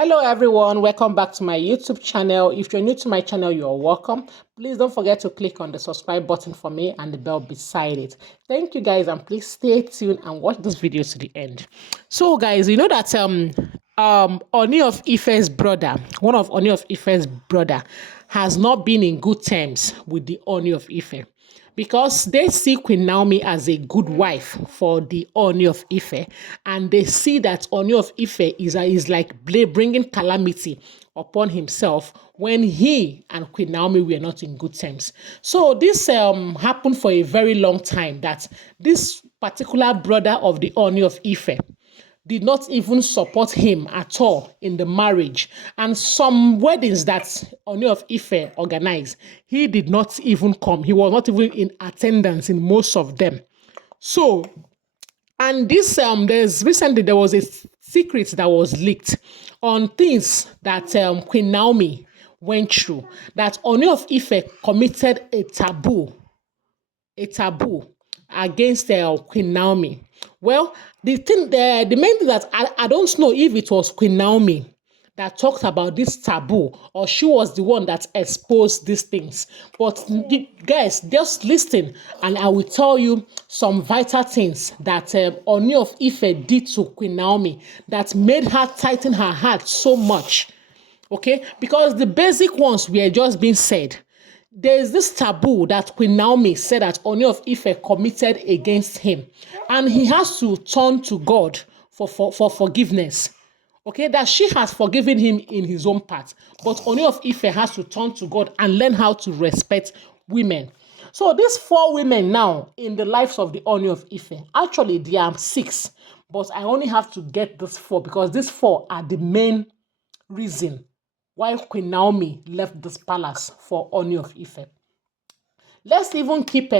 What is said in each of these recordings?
Hello everyone, welcome back to my YouTube channel. If you're new to my channel, you're welcome. Please don't forget to click on the subscribe button for me and the bell beside it. Thank you guys, and please stay tuned and watch this video to the end. So guys, you know that Ooni of Ife's brother, one of Ooni of Ife's brother, has not been in good terms with the Ooni of Ife, because they see Queen Naomi as a good wife for the Ooni of Ife, and they see that Ooni of Ife is like bringing calamity upon himself when he and Queen Naomi were not in good terms. So this happened for a very long time, that this particular brother of the Ooni of Ife did not even support him at all in the marriage. And some weddings that Ooni of Ife organized, he did not even come. He was not even in attendance in most of them. So, and this there was a secret that was leaked on things that Queen Naomi went through, that Ooni of Ife committed a taboo against Queen Naomi. Well, the main thing that I don't know if it was Queen Naomi that talked about this taboo, or she was the one that exposed these things. But guys, just listen and I will tell you some vital things that Ooni of Ife did to Queen Naomi that made her tighten her heart so much. Okay, because the basic ones were just being said. There is this taboo that Queen Naomi said that Ooni of Ife committed against him, and he has to turn to God for forgiveness. Okay, that she has forgiven him in his own part, but Ooni of Ife has to turn to God and learn how to respect women. So these 4 women now in the lives of the Ooni of Ife, actually there are 6, but I only have to get these 4 because these 4 are the main reason why Queen Naomi left this palace for Ooni of Ife. Let's even keep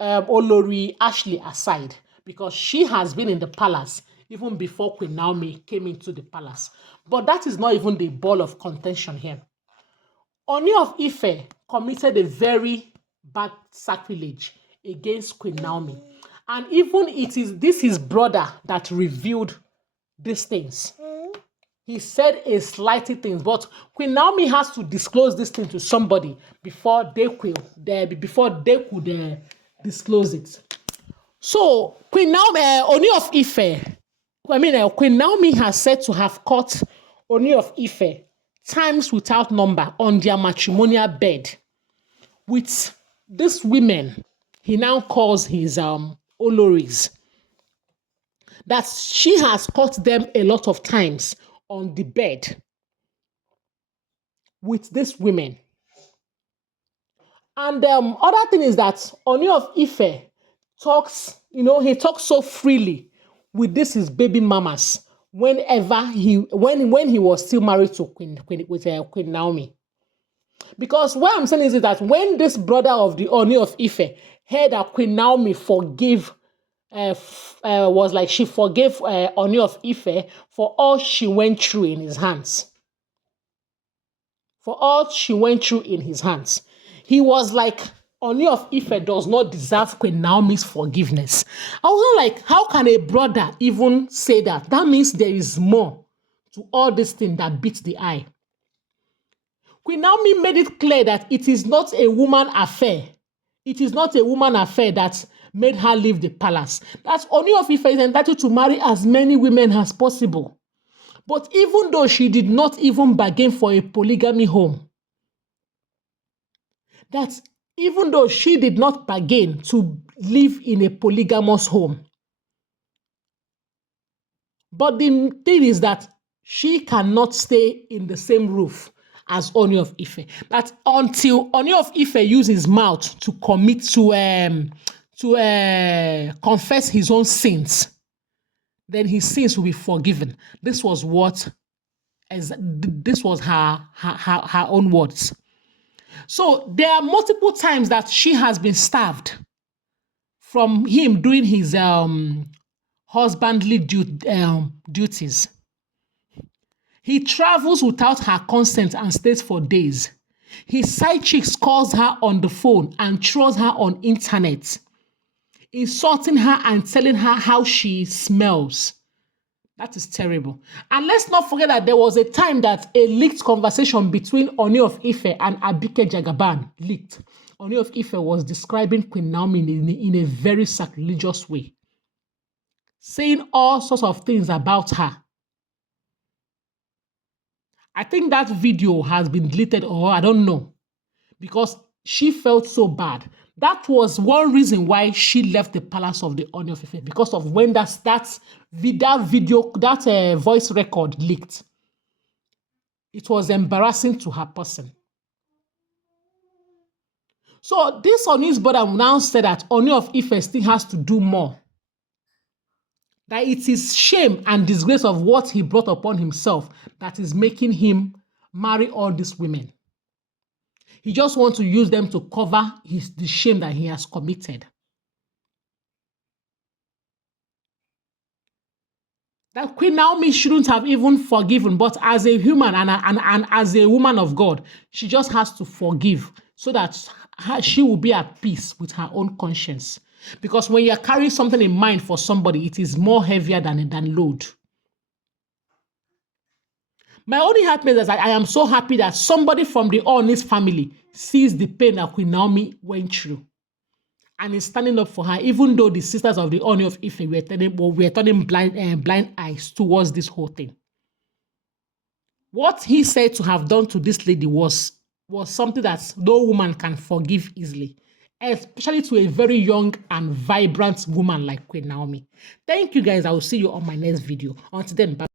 Olori Ashley aside, because she has been in the palace even before Queen Naomi came into the palace. But that is not even the ball of contention here. Ooni of Ife committed a very bad sacrilege against Queen Naomi. And even this his brother that revealed these things. He said a slighty things, but Queen Naomi has to disclose this thing to somebody before they could disclose it. So Queen Naomi, Ooni of Ife, Queen Naomi has said to have caught Ooni of Ife times without number on their matrimonial bed with these women he now calls his Oloris. That she has caught them a lot of times on the bed with these women. And other thing is that Ooni of Ife talks, he talks so freely with his baby mamas whenever when he was still married to Queen Naomi. Because what I'm saying is that when this brother of the Ooni of Ife heard that Queen Naomi was like she forgave Ooni of Ife for all she went through in his hands. For all she went through in his hands. He was like, Ooni of Ife does not deserve Queen Naomi's forgiveness. I was like, how can a brother even say that? That means there is more to all this thing that beats the eye. Queen Naomi made it clear that it is not a woman affair. It is not a woman affair that made her leave the palace. That Ooni of Ife is entitled to marry as many women as possible. But even though she did not even bargain for a polygamy home, that even though she did not bargain to live in a polygamous home, but the thing is that she cannot stay in the same roof as Ooni of Ife. That until Ooni of Ife uses his mouth to commit to confess his own sins, then his sins will be forgiven. This was her own words. So there are multiple times that she has been starved from him doing his husbandly duties. He travels without her consent and stays for days. His side chicks calls her on the phone and throws her on internet, insulting her and telling her how she smells. That is terrible. And let's not forget that there was a time that a leaked conversation between Ooni of Ife and Abike Jagaban leaked. Ooni of Ife was describing Queen Naomi in a very sacrilegious way, saying all sorts of things about her. I think that video has been deleted, or I don't know, because she felt so bad. That was one reason why she left the palace of the Ooni of Ife, because of when that voice record leaked. It was embarrassing to her person. So this Ooni's brother now said that Ooni of Ife still has to do more. That it is shame and disgrace of what he brought upon himself that is making him marry all these women. He just wants to use them to cover the shame that he has committed. That Queen Naomi shouldn't have even forgiven, but as a human and as a woman of God, she just has to forgive so that she will be at peace with her own conscience. Because when you're carrying something in mind for somebody, it is more heavier than load. My only happiness is that I am so happy that somebody from the Ooni's family sees the pain that Queen Naomi went through and is standing up for her, even though the sisters of the Ooni of Ife were turning blind eyes towards this whole thing. What he said to have done to this lady was something that no woman can forgive easily, especially to a very young and vibrant woman like Queen Naomi. Thank you guys. I will see you on my next video. Until then, bye.